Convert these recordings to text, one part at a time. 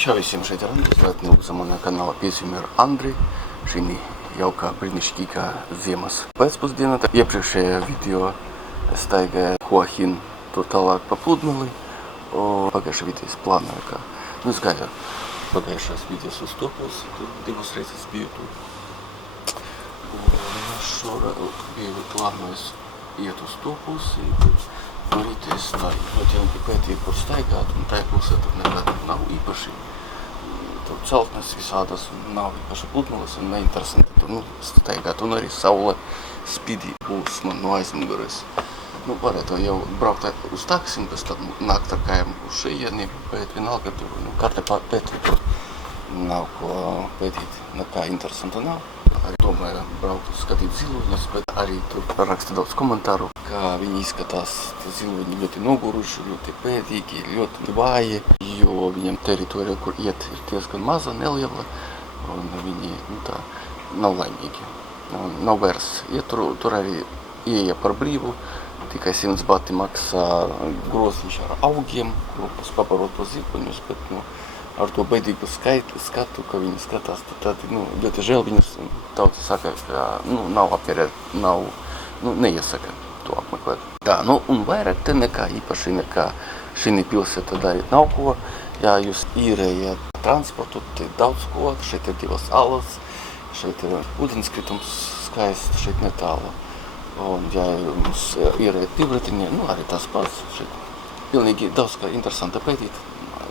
Čau visiem, šeit ir Andris, laipni lūdzam manā kanālā Piesījumi ar Andri. Šī jaukā brīnišķīgā ziemas pēcpusdiena. Iepriekšējā video es staigāju Joaquin tur tālāk pa pludmali. Pagājušajā video es plānoju, ka es gāju pagājušās videos uz Topos, tur divas reizes biju tur. Šorad biju plānojis iet uz Topos, no rīta es tā ļoti pētīju, kur staigāt, un tajā pusē tur nekad nav īpaši. Tur celtnes visādas, nav īpaši pludmales un neinteresanti tur staigāt, un arī saule spīdī būs man no aizmugures. Varētu jau braukt uz taksim, pēc tam nākt ar kājām uz šeieni, bet vienalga tur, karte pētīt tur nav ko pētīt, nekā interesanta nav. Arī domāju braukt skatīt ziloņus, bet arī tur raksta daudz komentāru, kā viņi izskatās, ziloņi ļoti noguruši, ļoti pētīgi, ļoti vāji, jo viņiem teritorija, kur iet, ir diezgan maza, neliela, un viņi tā nav laimīgi. Nav vairs iet tur arī ieja par brīvu, tikai 100 bati maksā groziņš ar augiem, kurpus pabarot to ziloņus, bet ar to beidīgu skatu, ka viņi skatās, tad ļoti žēl viņus tauta saka, ka nav apmierēt, neiesaka to apmeklēt. Tā, un vairāk te nekā īpaši nekā šī pilsēta darīt nav ko. Ja jūs īrējat transportu, te daudz ko, šeit ir divas alas, šeit ir ūdenskritums skaists, šeit netālu. Un ja jūs īrējat divratiņi, arī tas pats, šeit pilnīgi daudz kā interesanta pētīt.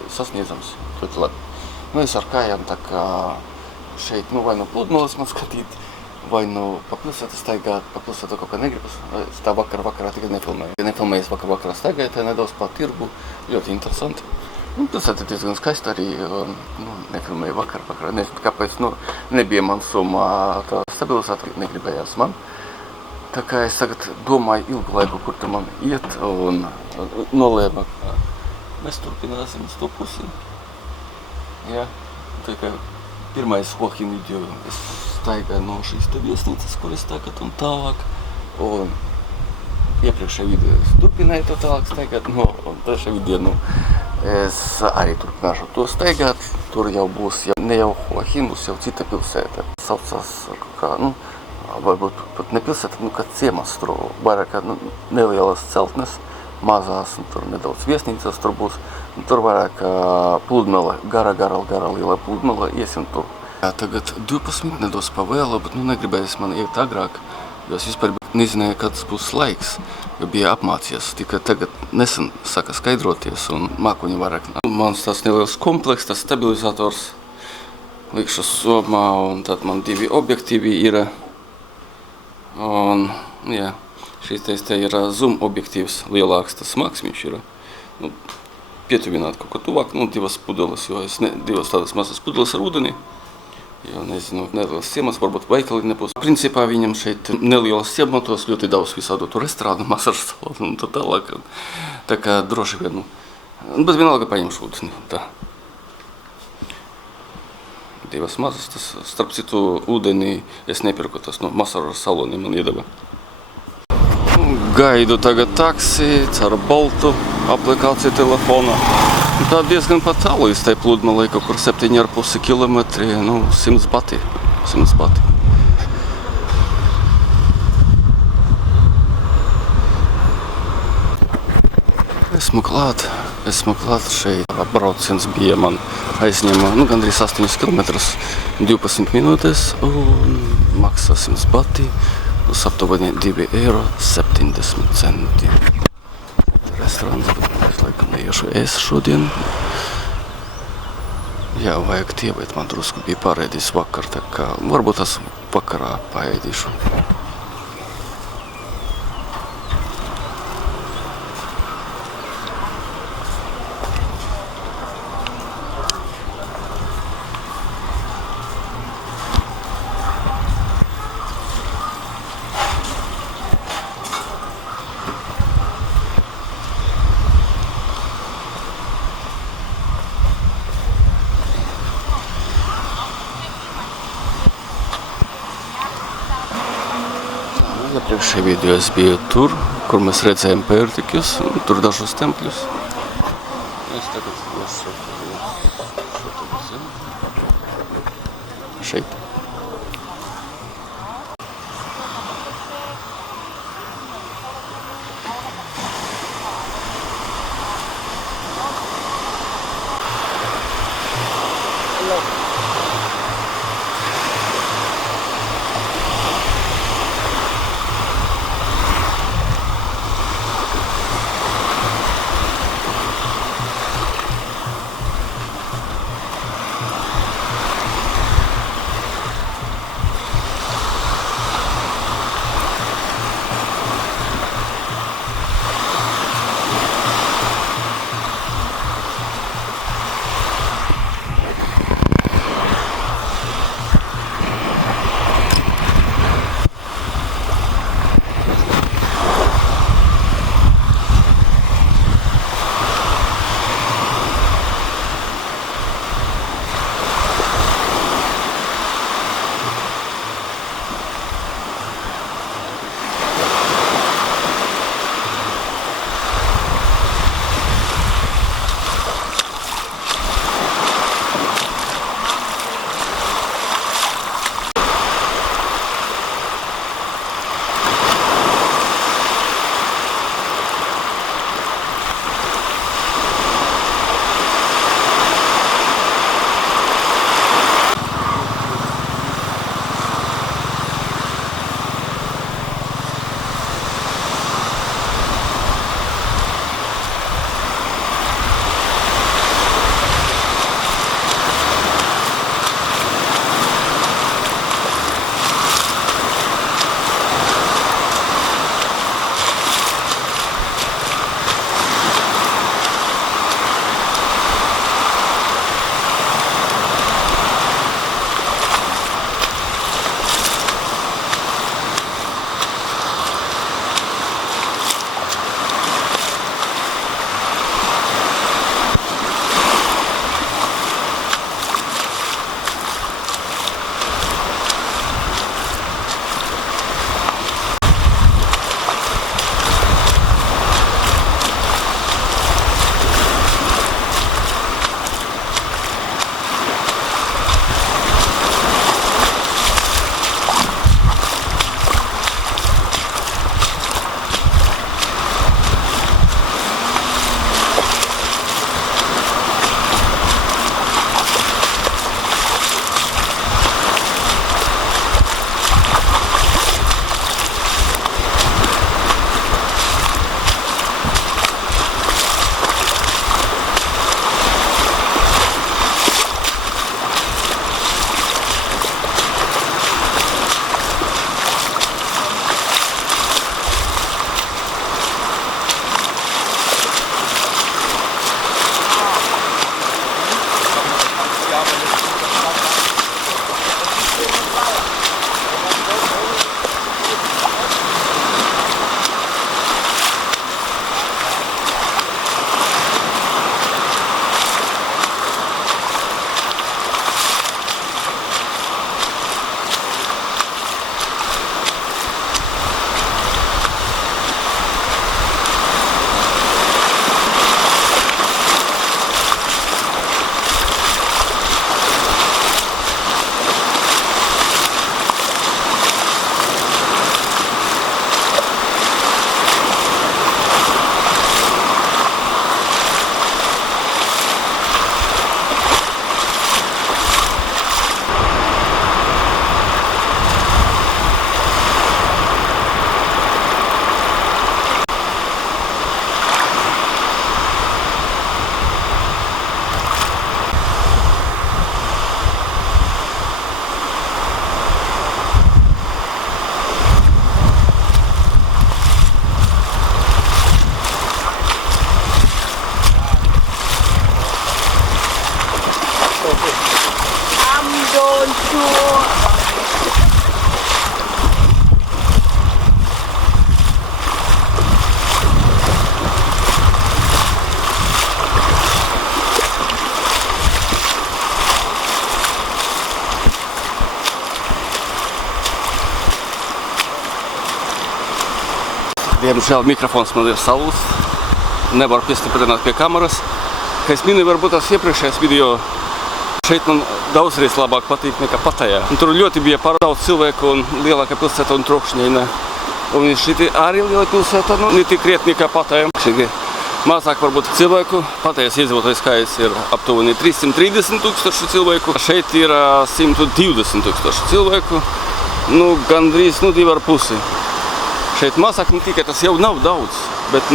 Sasniedzams, ļoti labi. Es ar kājām tā kā šeit, vai pludmales man skatīt, vai pa pilsētu staigāt, pa pilsētu kaut kā negribas. Es tā vakarā tikai nefilmēju. Ja nefilmējos vakarā staigāju, tā nedaudz pa tirgu, ļoti interesanti. Pilsēta ir diezgan skaista arī, nefilmēju vakarā, nezinu kāpēc, nebija man sumā tā stabilizāta, negribējās man. Tā kā es tagad domāju ilgu laiku, kur te man iet, un nolēma, ka mēs turpināsim uz to pusi. Jā, tā kā pirmais Joaquin video es staigāju no šīs te viesnīcas, kur es tagad un tālāk. Un iepriekšējā video es turpināju to tālāk staigāt, un trešajā video es arī turpināšu to staigāt. Tur jau būs, ne jau Joaquin, būs jau cita pilsēta. Saucās kā, varbūt pat ne pilsēta, kā ciemas, tur vairāk kā nelielas celtnes. Mazās, un tur nedaudz viesnīcas tur būs, un tur vairāk pludmale, gara liela pludmale, iesim tur. Tagad 12 nedaudz pavēla, bet negribējās man iet agrāk, jo es vispār nezināju, kāds būs laiks, jo bija apmācies, tikai tagad nesen saka skaidroties, un mākoņi vairāk. Mans tas neliels kompleks, tas stabilizators likšu somā, un tad man 2 objektīvi ir, un, jā. Šīs te ir zoom objektīvs lielāks, tas maksimiņš ir. Pietuvināt kaut ko tuvāk, 2 pudeles, jo es divas tādas mazas pudeles ar ūdeni. Jo, nezinu, nelielas ciemas, varbūt veikali nebūs. Principā viņam šeit nelielas ciematos ļoti daudz visādu tur restorānu, masažu salonu un tā tālāk. Tā kā droši vien, bet vienalga paņemšu ūdeni, tā. 2 mazas, tas starp citu ūdeni es nepirku, tas no masažu saloni man iedeva. Gaidu tagad taksi, caur Boltu aplikāciju telefona. Tā diezgan pat tālu iz tai pludmalei, kaut kur 7,5 kilometri, 100 bati. Esmu klāt šeit. Brauciens bija man aizņēma, gandrīz 8 kilometrus, 12 minūtes un maksā 100 bati. Uz aptuveni 2,70 eiro. Restorāns, bet es laikam neiešu ēst šodien. Jā, vajag tievēt, man drusku bija pārēdis vakar, tā kā varbūt tas vakarā paēdīšu. Iepriekšējā video es biju tur, kur mēs redzējām pērtiķus, tur dažus tempļus. Es tagad iešu šeit. Diemžēl mikrofons man ir salūs, nevaru piestiprināt pie kameras. Kā es minēju, varbūt tas iepriekšējais video šeit man daudzreiz labāk patīk nekā Patejā. Un tur ļoti bija par daudz cilvēku un lielāka pilsēta un trokšņaina. Un šī arī liela pilsēta, nu, ne tik krietni kā Patejā. Mazāk varbūt cilvēku. Patejas iedzīvotāju skaits ir aptuveni 330 000 cilvēku. Šeit ir 120 000 cilvēku. Nu, gandrīz 2,5. Šeit mazāk ne tikai tas jau nav daudz, bet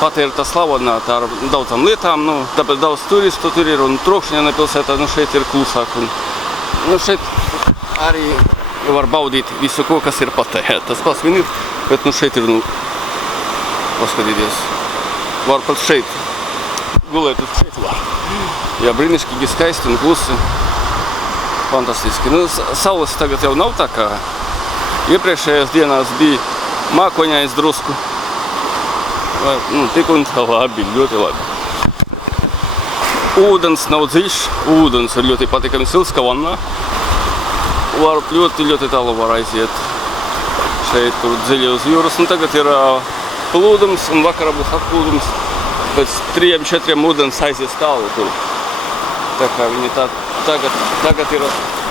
Pateja ir tā slavena ar daudzām lietām. Tāpēc daudz turistu tur ir un trokšņaina pilsētā. Šeit ir klusāk. Šeit arī var baudīt visu, ko, kas ir Pateja. Tas pats vien ir, bet šeit ir, paskatieties. Var pat šeit gulēt uz šeit var. Jā, brīnišķīgi skaisti un klusi. Fantastiski. Saules tagad jau nav tā kā iepriekšējās dienās bija mākoņais drusku. Tik un tā labi, ļoti labi. Ūdens nav dziļš, ūdens ir ļoti patīkami silts, kā vannā. Var ļoti, ļoti tālu var aiziet. Šeit tur dziļi uz jūras. Tagad ir plūdums un vakarā būs atplūdums. Pēc 3-4 ūdens aizies tālu tur. Tā kā viņi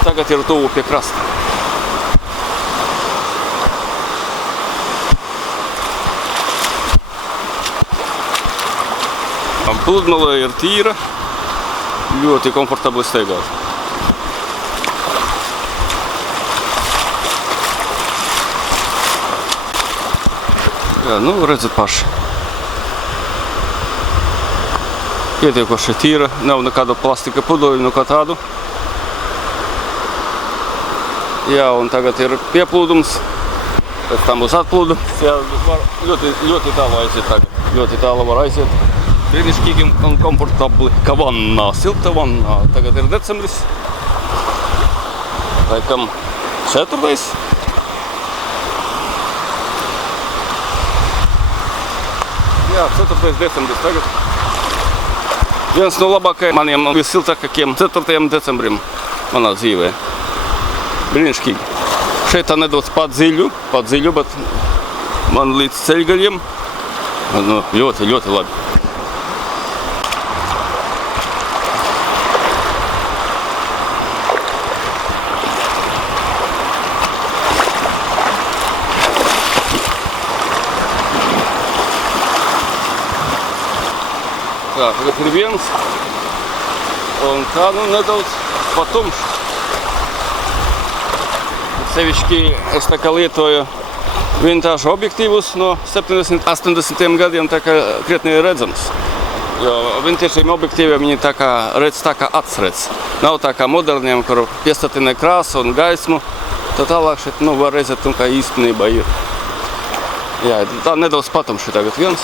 tagad ir tuvu pie krasta. Pludmale ir tīra, ļoti komfortabli staigāt. Jā, redzat paši. Pietiekoši tīra, nav nekāda plastika pudeļu, nekā tādu. Jā, un tagad ir pieplūdums, pēc tam būs atplūdums. Jā, var ļoti tālu aiziet tagad. Ļoti tālu var aiziet. Brīnišķīgi un komfortabli, kā vannā, silta vannā. Tagad ir decembris. Laikam 4. Jā, 4. decembris tagad. Viens no labākajiem maniem vissiltākajiem 4. decembrim manā dzīvē. Brīnišķīgi. Šeit tā nedaudz pat dziļu, bet man līdz ceļgaļiem ļoti, ļoti labi. Tā, tagad ir viens, un tā nedaudz patumš. Sevišķi es tā kā lietoju vintāžu objektīvus no 70-80 gadiem, tā kā krietni redzams. Jo vintāžiem objektīviem viņi tā kā redz tā kā atsredz. Nav tā kā moderniem, kur piestatina krāsu un gaismu. Tā tālāk šeit var redzēt, kā īstenībā ir. Jā, tā nedaudz patumši tagad viens.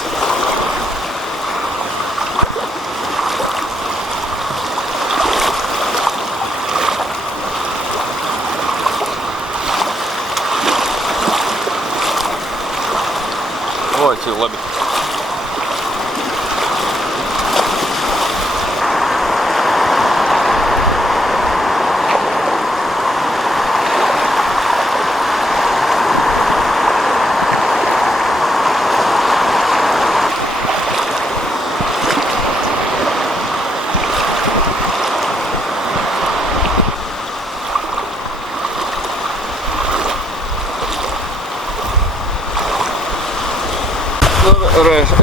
Ой, cik labi.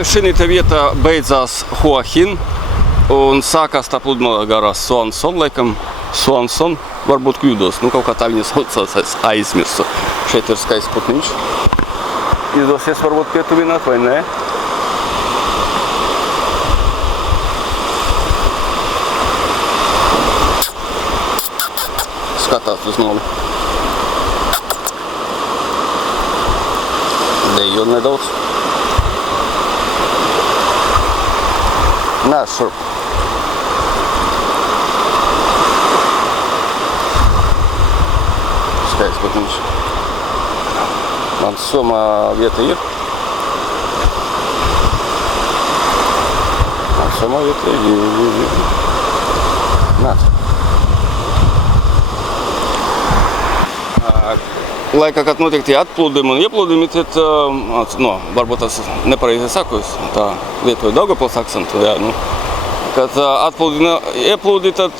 Šī vieta beidzās Hua Hin un sākās tā pludmale garā Swanson, laikam Swanson, varbūt kļūdos, kaut kā tā viņa saucās, es aizmirsu. Šeit ir skaists putniņš. Izdosies varbūt pietuvināt vai nē? Skatās uz mani. Dejo nedaudz. Nē, šurp. Skaists putniņš. Man somā vieta ir. Man somā vieta ir. Nē. Laikā, kad notiek tie atplūdumi un ieplūdumi, tad, varbūt tas nepareizi sakos, tā lietoju Daugavpils akcentu, jā, kad ieplūdi, tad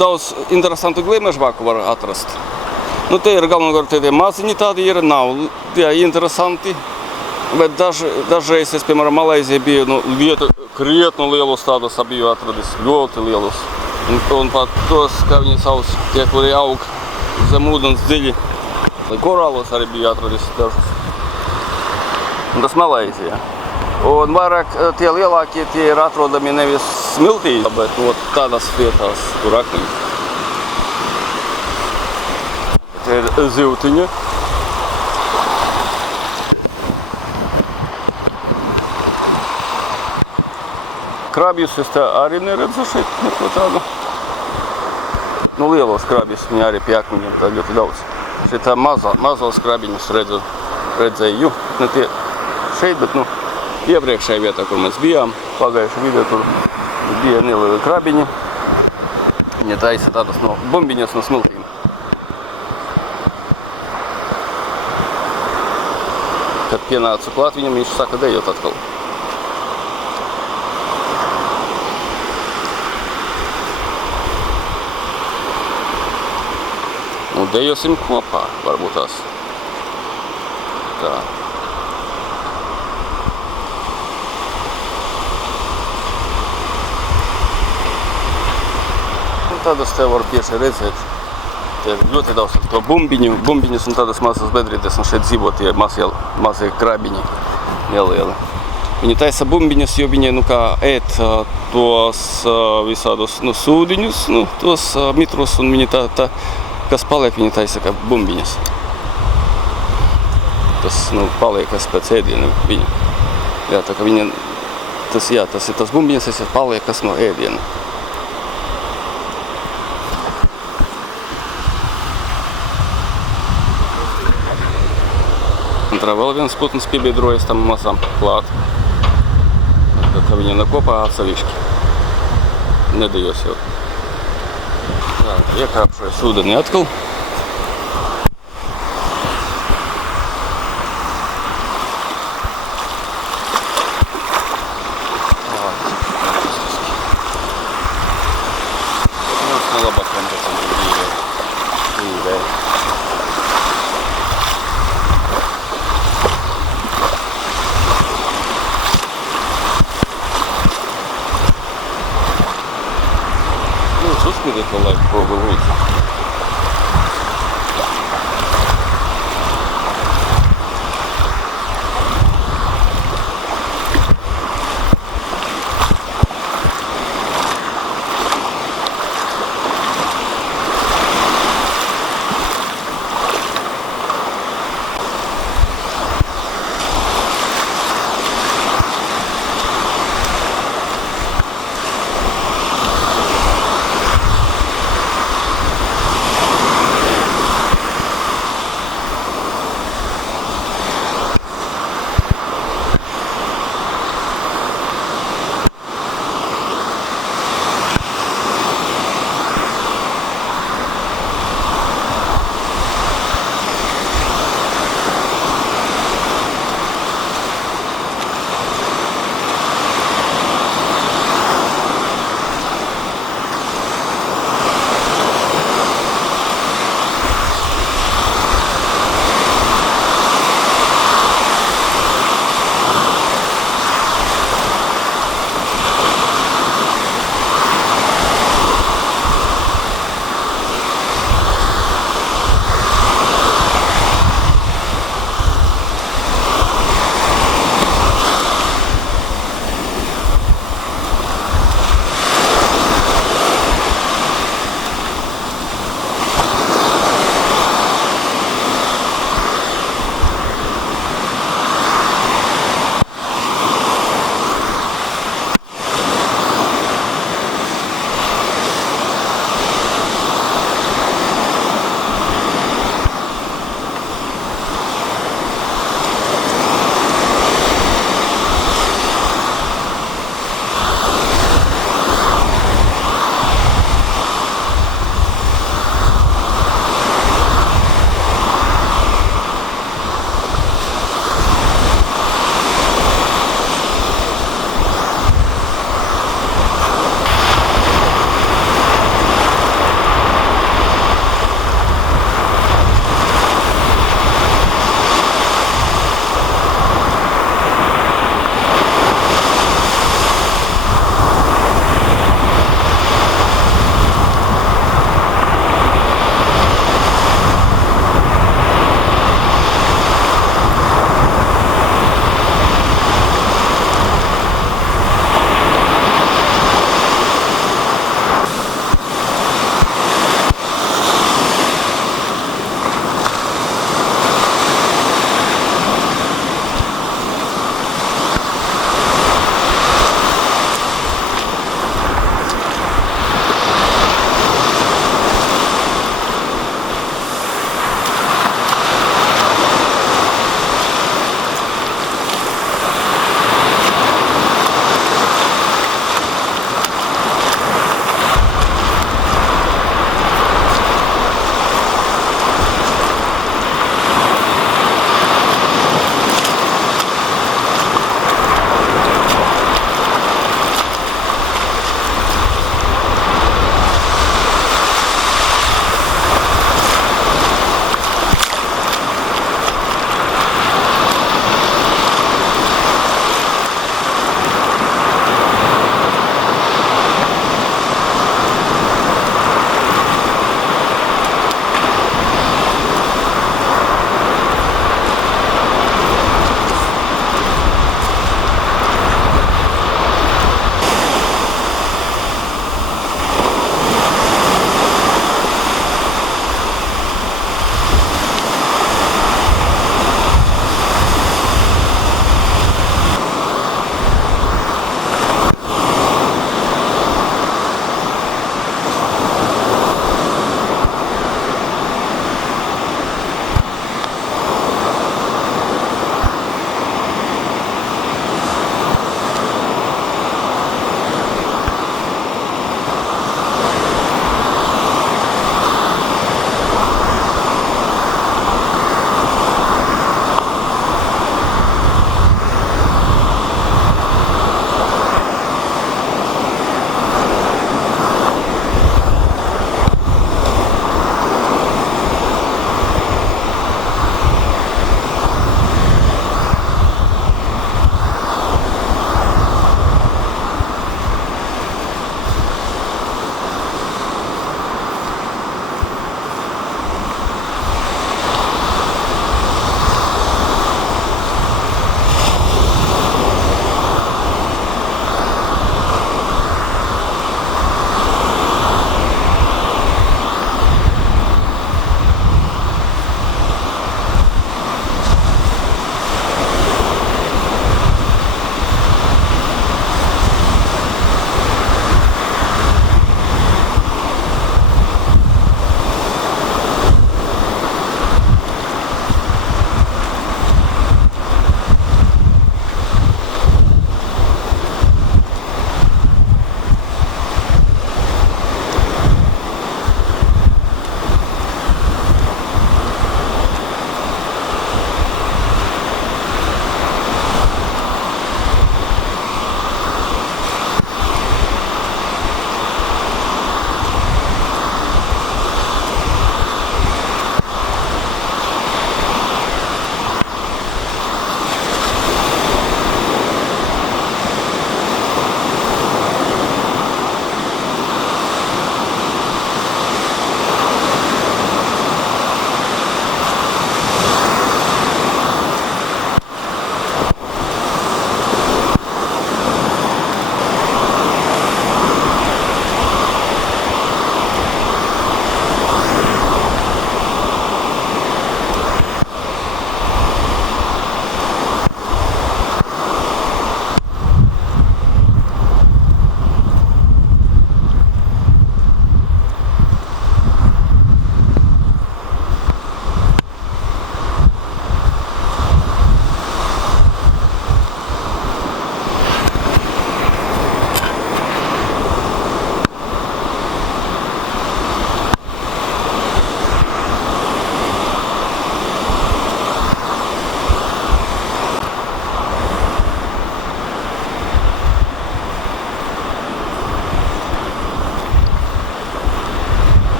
daudz interesantu gliemežu vaku var atrast. Nu, te ir galvenokārt tie maziņi tādi ir, nav tie interesanti, bet dažreiz es, piemēram, Malaizijā biju, krietnu lielus tādus biju atradis, ļoti lielus. Un pat tos, kā viņi sauc, tie, kuri aug zem ūdens dziļi. Korālos arī biju atradis dažus. Un tas Malaizijā. Un vairāk tie lielākie tie ir atrodami nevis smiltīs, bet tādās vietās, kur akmeņi. Te ir zivtiņa. Krabjus es arī neredzu šeit neko tādu. Nu, lielos krabjus, viņi arī pie akmeņiem tā ļoti daudz. Šeit mazos krabiņus redzēju. Ne tie šeit, bet iepriekšējā vietā, kur mēs bijām, pagājušajā video, tur bija nelieli krabiņi. Viņi taisa tādas bumbiņas no smiltīm. Kad pienācu klāt viņam, viņš saka dejot atkal. Nu, dejosim kopā, varbūt tās. Tā. Un tādas te var bieži redzēt. Te ir ļoti daudz to bumbiņus un tādas mazas bedrītes, un šeit dzīvo tie mazie krabiņi nelieli. Viņi taisa bumbiņus, jo viņi ēd tos visādus sūdiņus, tos mitrus, un viņi kas paliek, viņi taisa kā bumbiņas. Tas paliekas pēc ēdiena viņa. Jā, tā kā viņa, tas ir tas bumbiņas, tas paliekas no ēdiena. Un tā vēl viens putns piebiedrojas tam mazam klāt. Tā kā viņi kopā atsevišķi. Nedējos jau. Tā, iekāpšojas ūdeni atkal. Labākajam pēc dzīvē. Uzspiediet vēl laiku pogu lūdzu.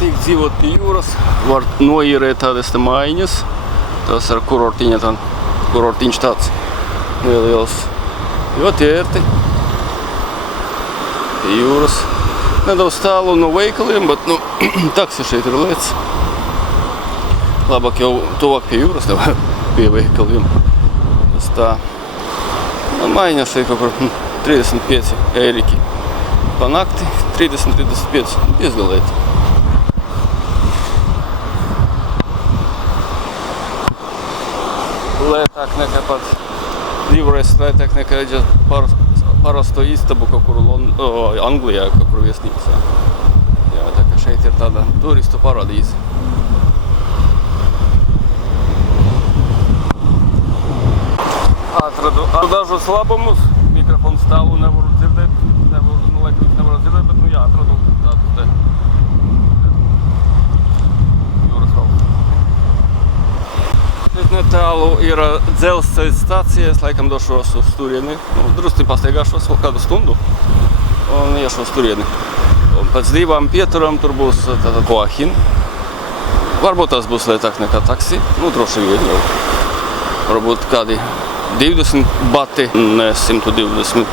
patīk dzīvot pie jūras. Var noīrēt tādas te maiņas. Tas ar kurortiņš tāds liels. Ļoti ērti. Pie jūras. Nedaudz tālu no veikaliem, bet taksi šeit ir lietas. Labāk jau tuvāk pie jūras, nevar pie veikaliem. Tas tā. Maiņa šeit kaut kur 35 eiriki. Pa nakti 30-35 diezgalēti. Lētāk nekā pat divreiz lētāk nekā parasto istabu kaut kur Anglijā, kaut kur viesnīcā. Jā, tā kā šeit ir tāda turistu paradīze. Atradu dažus labumus, mikrofonu stāvu nevaru dzirdēt, bet jā, atradu tādu te jūras valdu. Šeit netālu ir dzelzceļa stācija, es laikam došos uz turieni, drusci pastaigāšos vēl kādu stundu un iešu uz turieni. Un pēc 2 pieturām tur būs tātad Huahin. Varbūt tas būs lētāk nekā taksi, droši vien jau. Varbūt kādi 20 bati, ne 120.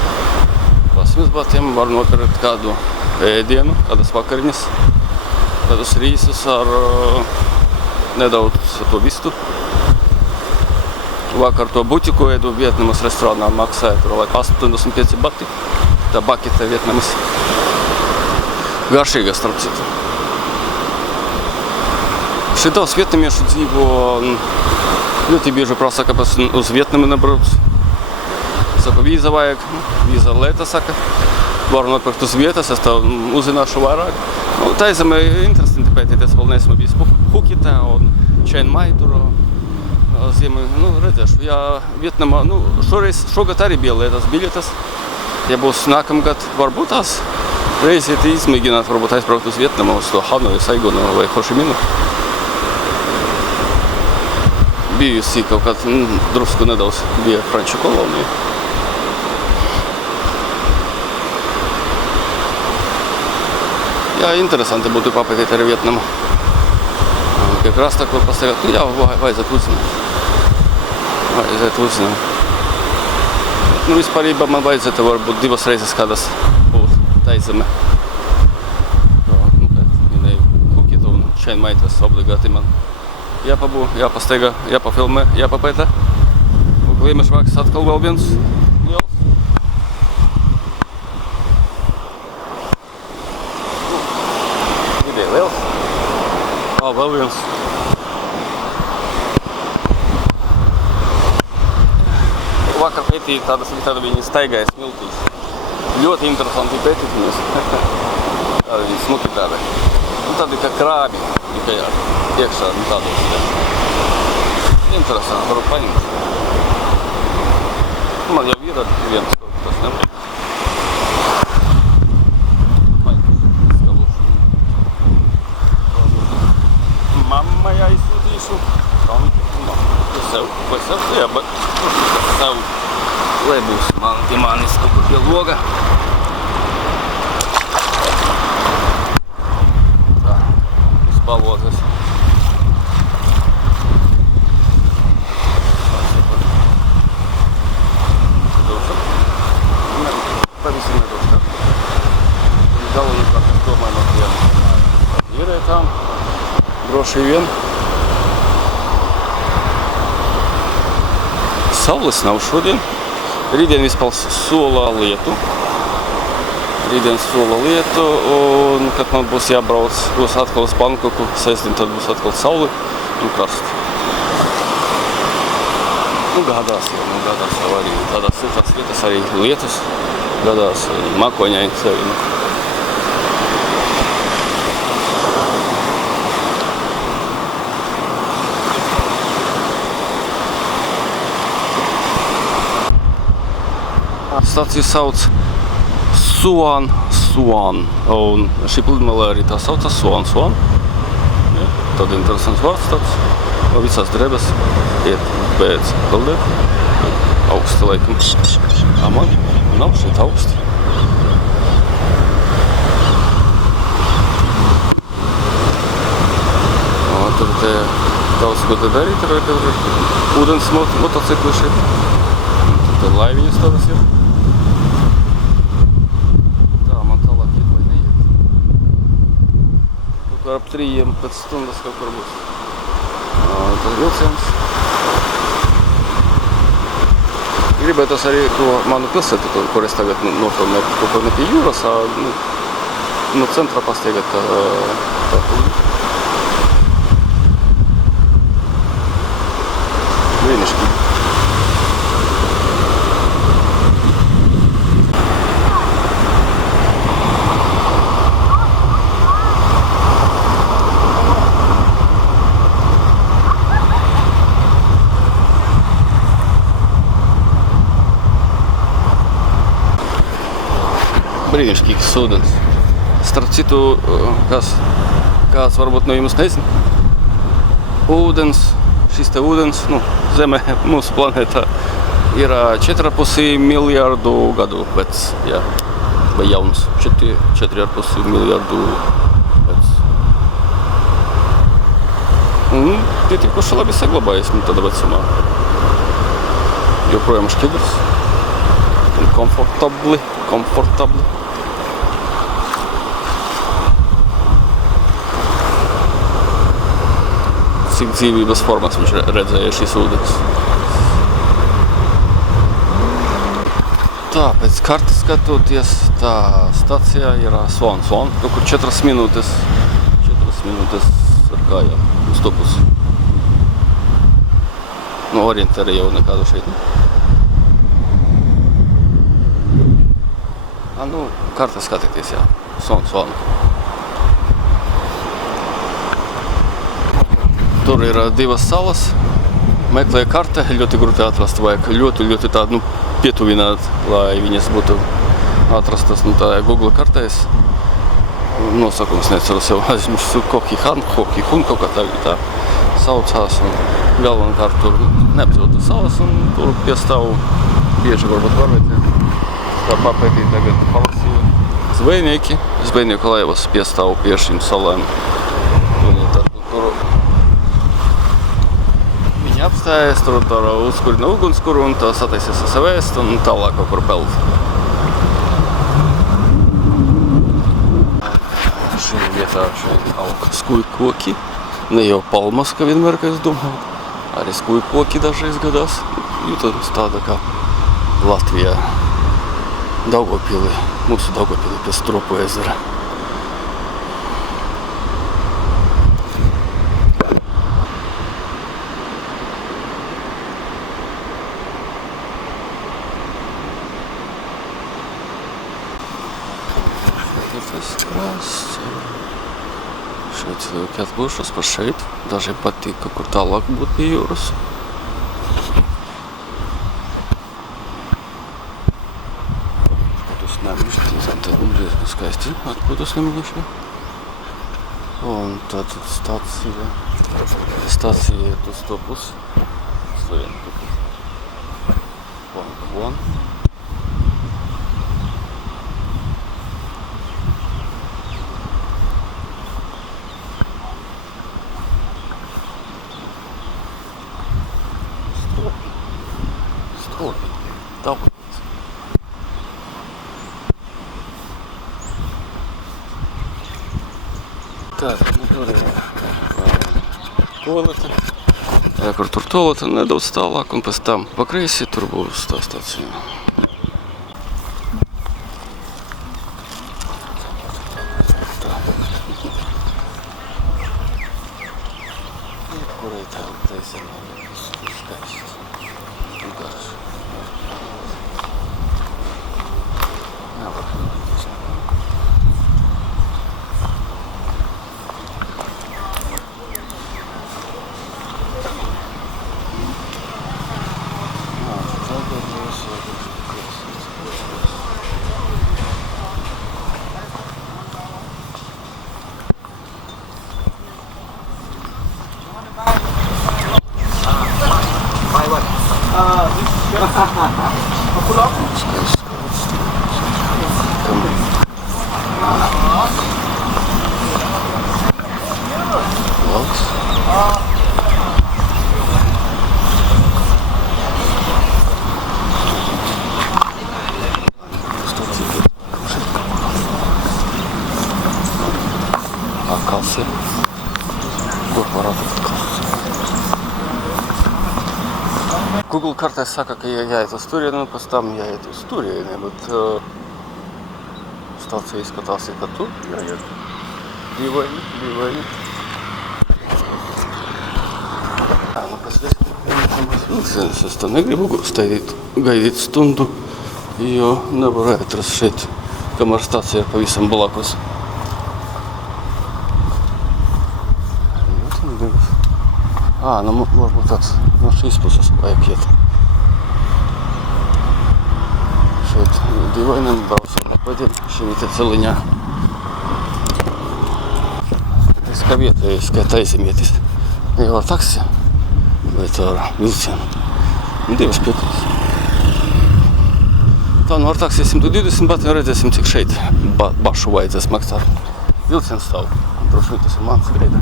Pa 100 batiem var nopirkt kādu ēdienu, kādas vakariņas, kādus rīsus ar nedaudz to vistu. Vakar to butiku ēdu Vietnamas restorānā, maksāja tur 85 bati. Tā bakete Vietnamas. Garšīga, starp citu. Šitos vietnamiešu dzīvo ļoti bieži prasa, kāpēc uz Vietnamu nebrauc. Saku, vīza vajag, vīza lēta, saka. Varu nopirkt uz vietas, es tā uzzināšu vairāk. Tā zeme interesanti pētīt, es vēl neesmu bijis Phuketā un Chiang Mai tur ziemi, redzēšu. Ja Vietnamā, šogad arī bija lētas biļetes. Ja būs nākamgad, varbūt tās reiziet izmēģināt, varbūt aizbraukt uz Vietnamu, uz to Hanoju, Saigonu vai Hošiminu. Bijusi kaut kāds drusku nedaudz bija franču kolonija. Jā, interesanti būtu papētīt arī Vietnamu. Kā krastā, ko pastaigāt, jā, vajadzētu uzzināt. Vispārībā man vajadzētu varbūt 2 reizes kādas būt taizeme. Minēju Phuketu un Chiang Mai, tas obligāti man. Jāpabū, jāpasteigā, jāpafilmē, jāpapēta. Gliemežu vāks atkal vēl viens liels. Vidēji liels. Vēl viens. Vakar pētīja tāda viņi staigāja smiltīs. Ļoti interesanti pētīt viņus. Tādi viņi smuki tādi. Tādi kā krābi. Tikai iekšā tādos. Interesanti, varu paņemt. Man jau ir viens kaut kas, ne? Mammai aizsūtīšu. Vai sev? Jā, bet sev. Lai būs pie manis kaut kur pie loga. Tā, izpalozes. Pavisam nedošu. Galvenkārt, es domāju, no tiem ierētām. Droši vien. Saules nav šodien. Rītdien vispār sola lietu. Un, kad man būs jābrauc, būs atkal uz Bankoku, sestdien tad būs atkal saule un karsti. Gadās jau arī tādās siltās vietas, arī lietas. Gadās makoņai sevi. Stāciju sauc Suan. Un šī pludmale arī tā saucas Suan. Ja, tad interesants vārds tāds. Visās drebes iet pēc peldēt. Augsti laikam. Man nav šeit augsti. Тобто велосипеди дарі, один мотоцикл ще. Тобто лайвіні сталося. Так, Монтала кітва не є. Тут 3 є 500 на скакорбус. Це Вілсенс. Ребята, сарі, хто ману пилсет, то користують, ну, що не купивники Юрос, а ну, центра постигать винишки. Brīnišķīgs ūdens. Starp citu, kāds varbūt no jums nezina, ūdens, šis te ūdens, nu, Zeme, mūsu planētā, ir 4,5 miljārdu gadu vecs, jā, vai jauns, 4,5 miljārdu vecs. Un pietiekoši labi saglabājies tādā vecumā. Joprojām šķidrs un komfortabli. Cik dzīvības formas viņš redzēja šis ūdens. Tā, pēc kartes skatoties, tā stacijā ir Swan, nu, kur 4 minūtes ar kājām uz to pusi. Nu, orientēri jau nekādu šeit. Nu, kartes skatieties, jā. Swan. Tur ir 2 salas. Meklēja karte, ļoti grūti atrast, vajag ļoti tādu, nu, pietuvināt, lai viņas būtu atrastas, nu, tā Google kartēs. Nosakums neceros jau aizmirsu, Hoki-hun, kaut kā tā saucās. Un galvenokārt tur neapdzīvotas salas, un tur piestāv bieži varbūt varbūt. Kā papētīt tagad palasīju. Zvejnieku laivas piestāv pie šīm salēm. Viņi apstājas, tur uzkurina ugunskura un tā sataisies savēst un tālāk kaut kur peld. Šī vietā šeit aug skujkoki. Ne jau palmas, kā vienmēr, kā es domāju. Arī skujkoki dažreiz gadās. Jūtams tāda kā Latvijā. Daugavpilī, mūsu Daugavpilī pie Stropu ezera. Šeit ir tas krasts. Šeit cilvēki atpūšas pa šeit. Dažiem patīk kaut kur tālāk būt pie jūras. Tad diezgan skaisti atpūtas Lemnišķi. Un tad stacija iet uz to pusi. Hon. Stropi. Daudz. Так, ну tur ir toalete. Kur tur toalete nedaudz tālāk un pēc tam pa kreisi tur būs tā stacija. Tā. Kurai tā ir skaisti. Un garš. Nevar. Loks. Google kartē saka, ka ja jāiet uz turieni, un pēc tam jāiet uz turieni, bet stācija izskatās, ka tur jāiet. Dīvaini. Nu, kas vilciens, es tā negribu gaidīt stundu, jo nevaru atrast šeit, kamēr stācija ir pavisam blakus. Nu varbūt tāds no šīs puses vajag iet. Šeit dīvainam braucam nepadiem šī te celiņā. Es kā vietējais, kā taizemietis. Jau ar taksi, bet ar vilcienu. 2,5. Tā nu ar taksi 120, bet redzēsim, cik šeit bašu vajadzēs maksāt. Vilciens stāv. Droši vien tas ir mans greida.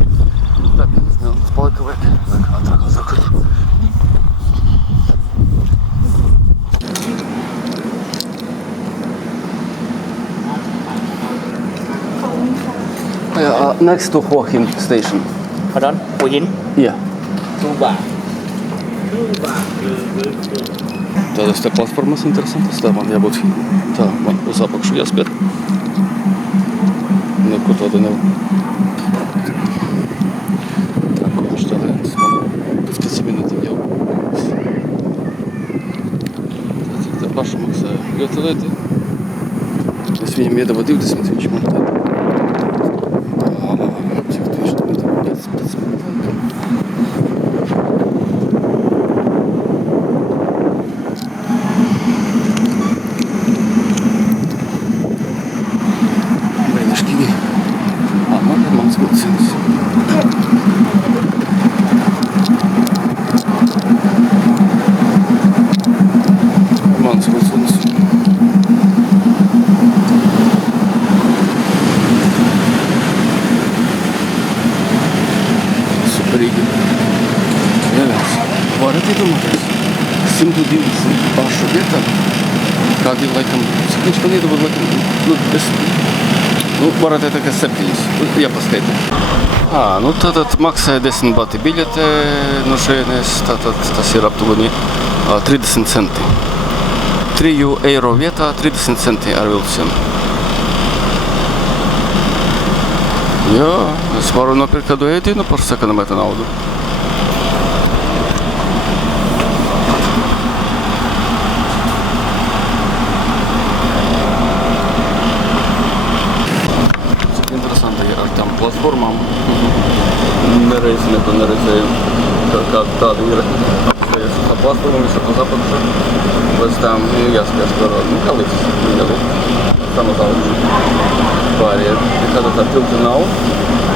Tā, 5 minūtes palika vajag ātrāk. Next to Hua Hin station. Pardon? Hua Hin? Yeah. 2 baht. Tādas te platformas interesantas, tā man jābūt. Tā, man uz apakšu jāspied. Neko tāda nav. Tā, ko viņš tādā man 15 minūtēm jau. Tā cik tā paša maksāja. Ļoti lēti. Es viņam iedeva 20, viņš man tāda. Cik tieši tā iedeva 15 minūtēm. Varat iedomāties, 120 pašu vietā, kādi laikam, cik viņš man iedod, varat iet kā 7, jāpaskaita. Tātad maksāja 10 bati biļete, no šeit tātad tas ir aptuveni 30 centi. 3 eiro vietā 30 centi ar vilcienu. Jā, es varu nopirkt kādu ēdienu par sekonomētu naudu. Platformām. Nereiz neko neredzēju, kā tāda ir. Apstājies uz tā platforma, visur uz apakšu. Pēc tam jāskatās par, kā līdz. Samazāluši. Pāriet. Ja kāda tā tilta nav,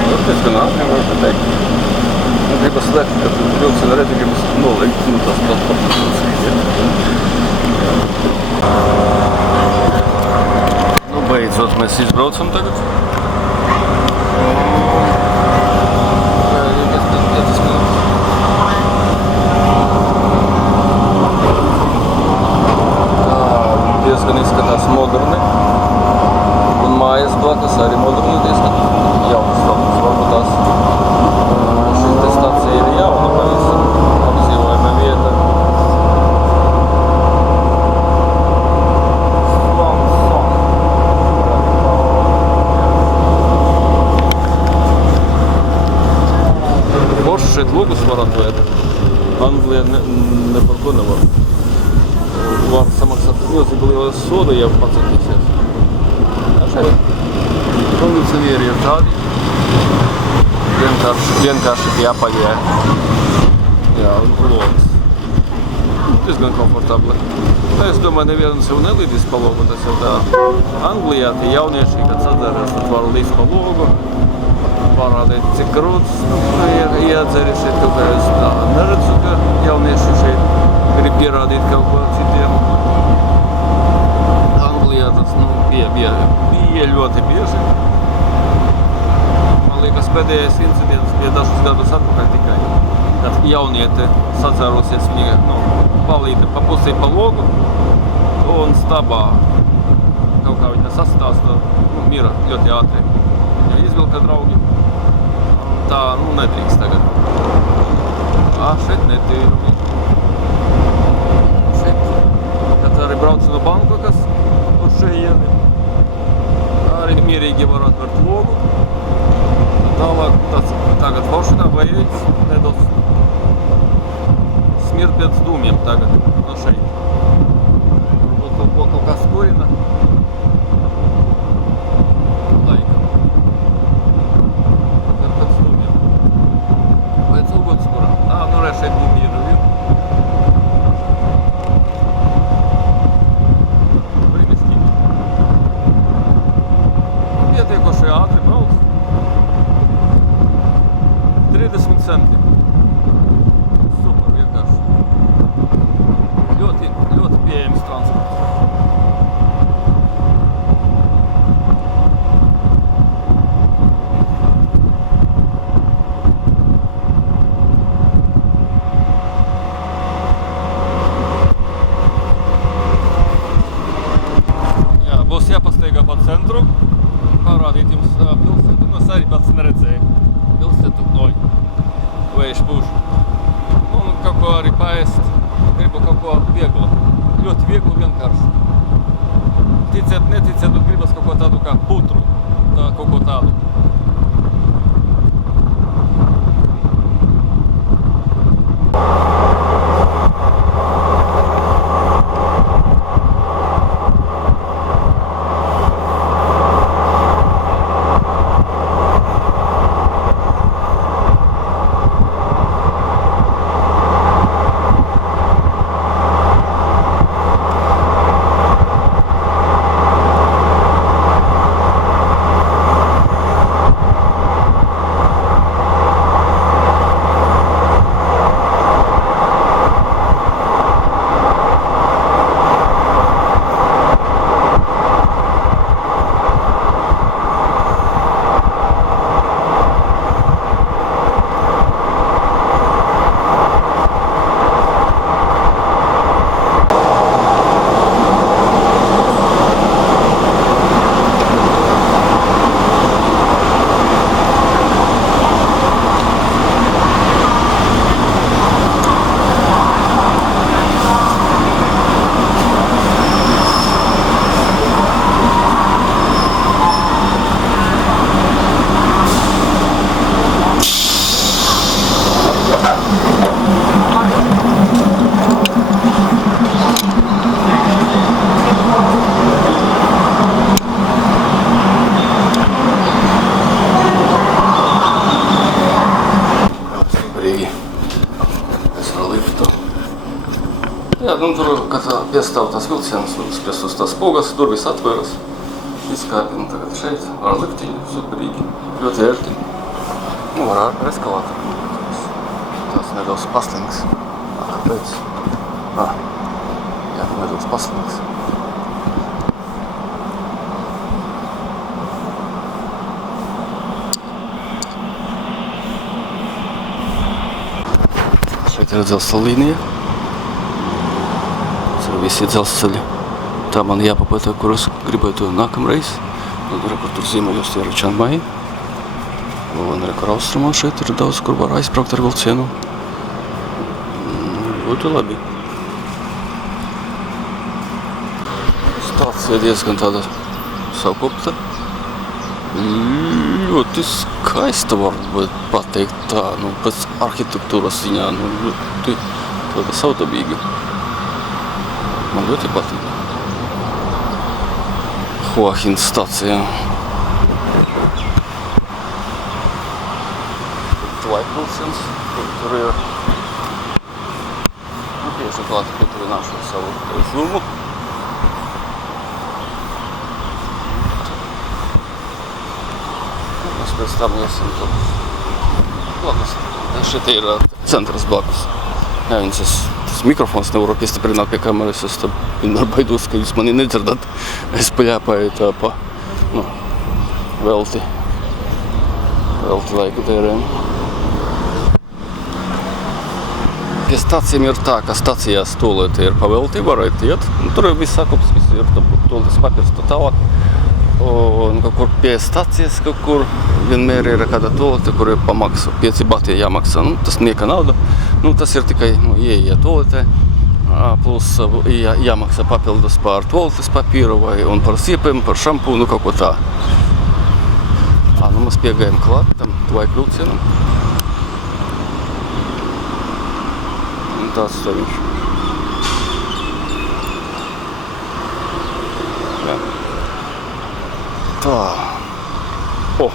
tad pēc kā nāk, nevar teikt. Gribas slēgt, ka vilcienu redzi, gribas nolikt, tās platformas. Beidzot, mēs izbraucam tagad. Diezgan izskatās moderni, un mājas blakus arī moderni diezgan jaunas telpas. Varbūt tās šī te stacija ir jauna, pavisam apdzīvojama vieta. Forši šeit logus var atvērt. Anglijā ne par ko nevar. Var samaksāt milzīgi lielu sodu, ja pacetīsies. Šeit kondicionieri ir tādi. Vienkārši tie apaļie. Jā, un logs. Diezgan komfortabli. Es domāju, neviens sev nelīdīs pa logu, tas ir tā. Anglijā tie jaunieši, kad sadarās, tad var līdz pa logu. Parādīt, cik grūts ir iedzeri šeit kaut kā. Es neredzu, ka jaunieši šeit grib pierādīt kaut ko citiem. Anglijā tas bija ļoti bieži. Man liekas, pēdējais incidents bija dažus gadus atpakaļ tikai. Kad jauniete sacērusies, viņa palīda pa pusī pa logu un stabā kaut kā viņa sastāsta, mira ļoti ātri. Viņa izvilka draugi. Tā, nedrīkst tagad. Šeit netīrumi. ir pēc dūmiem tagad no šeit. Tur buvo kaut kas kurina. Laikam. Ir pēc dūmiem. Pēc uguns kura. Nu re, šeit dūmi ir. Pietiekoši ātri brauc. 30 centi. Super vienkārši. Ļoti pieejams transports. Jā, būs jāpastaigā pa centru. Parādīt jums pilsētu, es arī pats neredzēju. Pilsētu, vējš pūš. Un kaut ko arī paēst. Gribu kaut ko vieglu. Ļoti vieglu vienkārši. Ticiet, neticiet, bet gribas kaut ko tādu kā putru. Kaut ko tādu. Jā, tur, kad piestāv tās vilciens, uz tās pogas, durvis atveras. Viss kārtīgi, tagad šeit, ar liftiņu, superīgi, ļoti ērti. Var ar eskalātoru. Tas nedaudz paslings. Kāpēc? Jā, nedaudz paslings. Šeit ir dzelzceļa līnija. Visi dzelzceļi. Tā man jāpapētā, kur es gribētu nākamreiz. Tur ziemeļos ir Čangmai. Un kur austrumā šeit ir daudz, kur var aizbraukt ar vilcienu. Būtu labi. Stācija diezgan tāda sakopta. Ļoti skaista varbūt pateikt tā, pēc arhitektūras ziņā, ļoti tāda savdabīga. Man ļoti patīk. Hua Hin stacija. Dwight vilciens, tur ir bieži klāt pietuvināšu savu filmu. Mēs pēc tam iesim tur blakus. Šeit ir centrs blakus. Jā, tas mikrofons nevaru piestiprināt pie kameras, es tam vienmēr baidos, ka jūs mani nedzirdat. Es paļāpāju tā pa, velti laiku tērēm. Pie stacijām ir tā, ka stacijās tolēti ir pa velti, varētu iet. Tur ir viss sakops, viss ir tolētis papirs tā tālāk. Un kaut kur pie stacijas, kaut kur vienmēr ir kāda tolēte, kur ir pamaksa, 5 bati jāmaksā. Tas nieka nauda. Tas ir tikai ieeja tolētē. Plus jāmaksā papildus par tolētes papīru vai un par siepēm, par šampūnu, kaut ko tā. Mēs piegājam klāt tam Dwight vilcienam. tāds ceļš. Jā. Tā. O!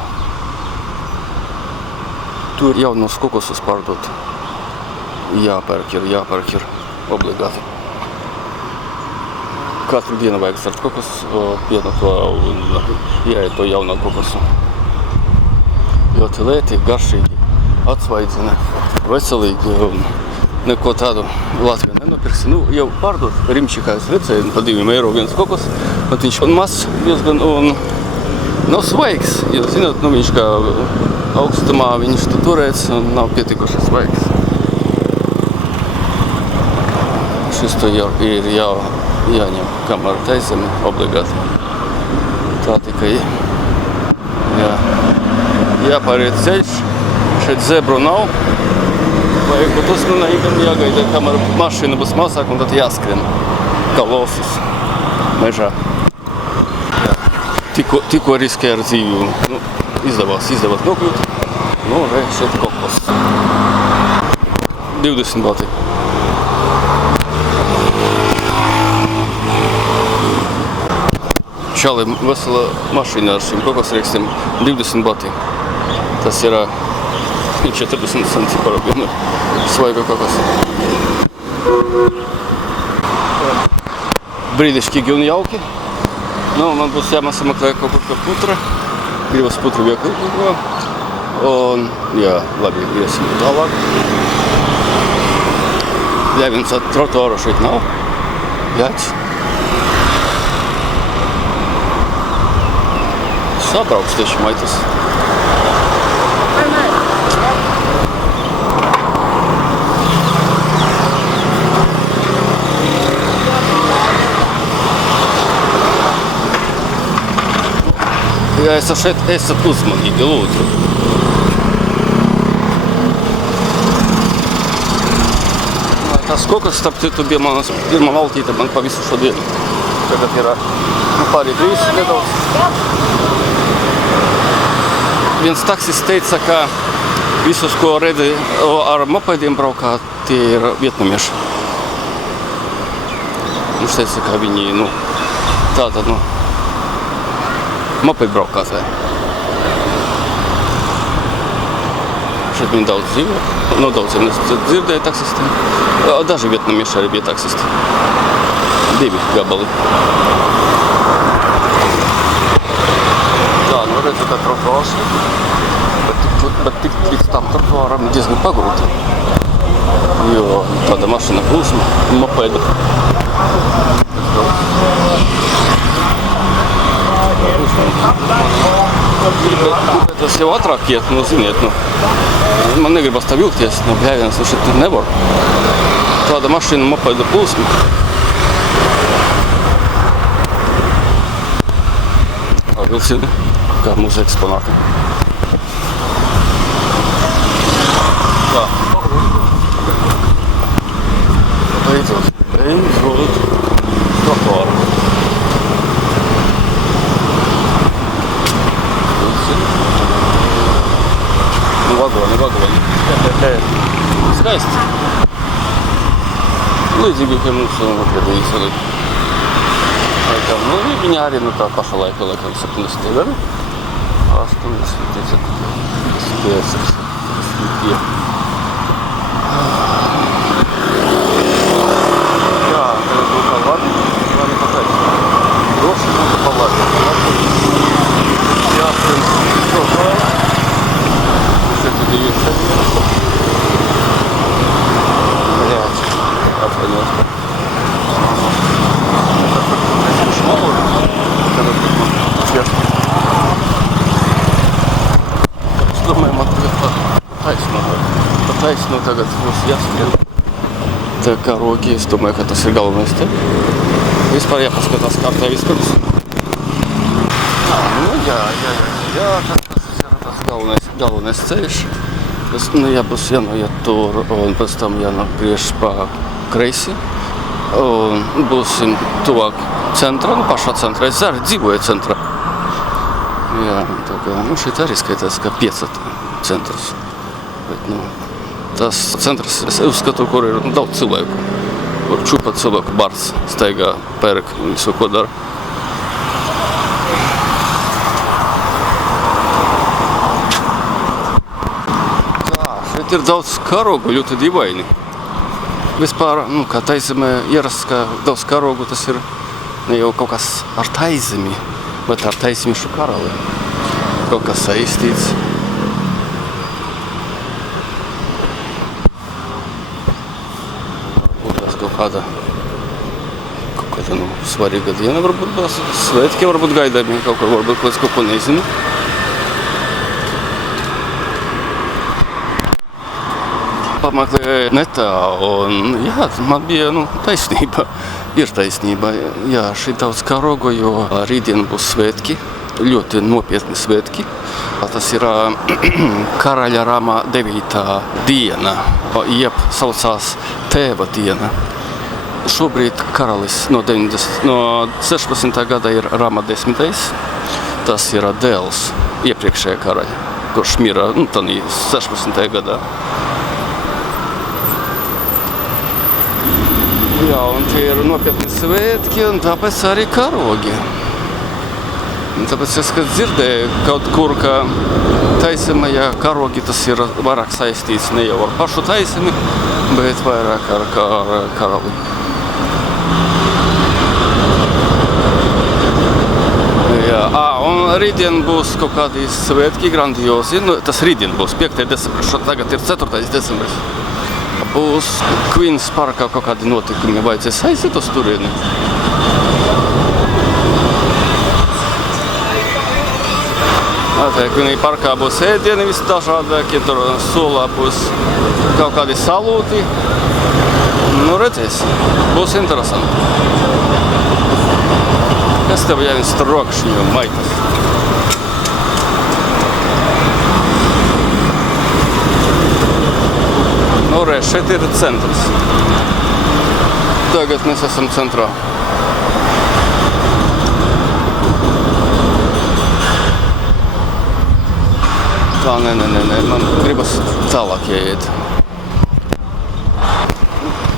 Tur jaunos kokosus pārdot. Jāpērk ir obligāti. Katru dienu vajag sart kokosu, pienu to un jāiet to jauno kokosu. Ļoti lēti, garšīgi, atsvaidzina, veselīgi un neko tādu Latvijā nenopirksi. Nu, jau pārdot Rimčikā es redzēju, pa 2 eiro viens kokos, bet viņš mazs diezgan un nav svaigs. Jo, zināt, nu viņš kā augstumā viņš turēts un nav pietikuši svaigs. Šis to jau ir jāņem, kamēr taisam obligāti. Tā tikai jāpāriet ceļš, šeit zebru nav. Vajag būt uzmanīgam, jāgaida, kamēr mašīna būs mazāk un tad jāskrien. Kā losis mežā. Tikko riskē ar dzīvi. Nu, izdevās nokļūt. Nu, re, šeit kokos. 20 bati. Čalim vesela mašīna ar šiem kokosriekstiem 20 bati. Tas ir 40 centi par vienu svaigu kokosu. Brīnišķīgi un jauki. Nu, man būs jāmasameklē kaut kur putra. Gribas putru vieglīgo. Un, jā, labi, iesim tālāk. Ļaviens trotuāru šeit nav. Jāc. Sabrauks tieši maitas. Ja esat šeit, esat uzmanīgi, lūdzu. Tas kokos, starp citu, bija manas pirmā valtīte man pa visu šo dienu. Tagad ir pāri 3 nedaudz. Viens taksis teica, ka visus, ko redzi ar mopediem braukā, tie ir vietnamieši. Viņš teica, ka viņi, tāda, mopedi braukātāji. Šeit viņi daudz dzīvo. No daudziem es dzirdēju taksistiem. Daži vietnamieši arī bija taksisti. 2 gabali. Tā, redzu, ka trotuārs, bet tik līdz tam trotuāram diezgan pagrūti. Jo tāda mašīna plūsma, mopeda. Tas jau ātrāk iet, ziniet, man negribas tā vilkties, bļāviens, šeit nevar. Tāda mašīna, mopeda plūsma. Vilcini, kā mūsu eksponāti. Tā. Beidzot trotuāru. Vilcini. Vagoni. Skaisti. Līdzīgi, ka mūsu atvedīs arī. Viņa arī tā paša laika, 70. gadi. 80, 75. Jā, tagad būs kā labi pateikt. Droši būtu pa labi. Jāskrien trotuāru. Šeit ir 2 centimetri. Jā, atvaļos. Es domāju, man tagad taisno tagad būs jāskrien. Tā kā roki, es domāju, ka tas ir galvenais te. Vispār jāpaskatās kārtā vispirms. Jā, tas ir galvenais ceļš. Tas jābūs jānoiet tur un pēc tam jānogriež pa kreisi. Un būsim tuvāk centrā, pašā centrā. Es arī dzīvoju centrā. Jā, tā kā, šeit arī skaitās kā 5 centrs. Bet, tas centrs, es uzskatu, kur ir daudz cilvēku. Kur čupa cilvēku bars, staigā, pērk, visu, ko dara. Šeit ir daudz karogu, ļoti dīvaini. Vispār, kā Taizemē ierasts, ka daudz karogu, tas ir ne jau kaut kas ar Taizemi, bet ar Taizemišu karali. Kaut kas saistīts. Kāda svarīga diena, varbūt būs svētki, varbūt gaidāmi kaut kur, varbūt līdz kaut ko nezinu. Pameklēju netā, un jā, man bija taisnība, ir taisnība. Jā, šī daudz karogu, jo rītdien būs svētki, ļoti nopietni svētki. Tas ir karaļa Rama 9. diena, jeb saucās Tēva diena. Šobrīd karalis no 16. gada ir Rama 10. Tas ir dēls iepriekšējā karaļa, kurš mira 16. gadā. Jā, un tie ir nopietni svētki, un tāpēc arī karogi. Un tāpēc es dzirdēju kaut kur, ka Taizemē karogi tas ir vairāk saistīts ne jau ar pašu Taizemi, bet vairāk ar karali. Jā, un rītdien būs kaut kādi svētki grandiozi. Tas rītdien būs 5. decembris, tagad ir 4. decembris. Būs Queen's parkā kaut kādi notikumi, vajadzēs aiziet uz turieni. Queen's parkā būs ēdieni visdažādākie, tur solā būs kaut kādi salūti. Redzēs, būs interesanti. Kas tev jāviens trokšņu maitas? Šeit ir centrs. Tagad mēs esam centrā. Tā, nē, man gribas tālāk ieiet.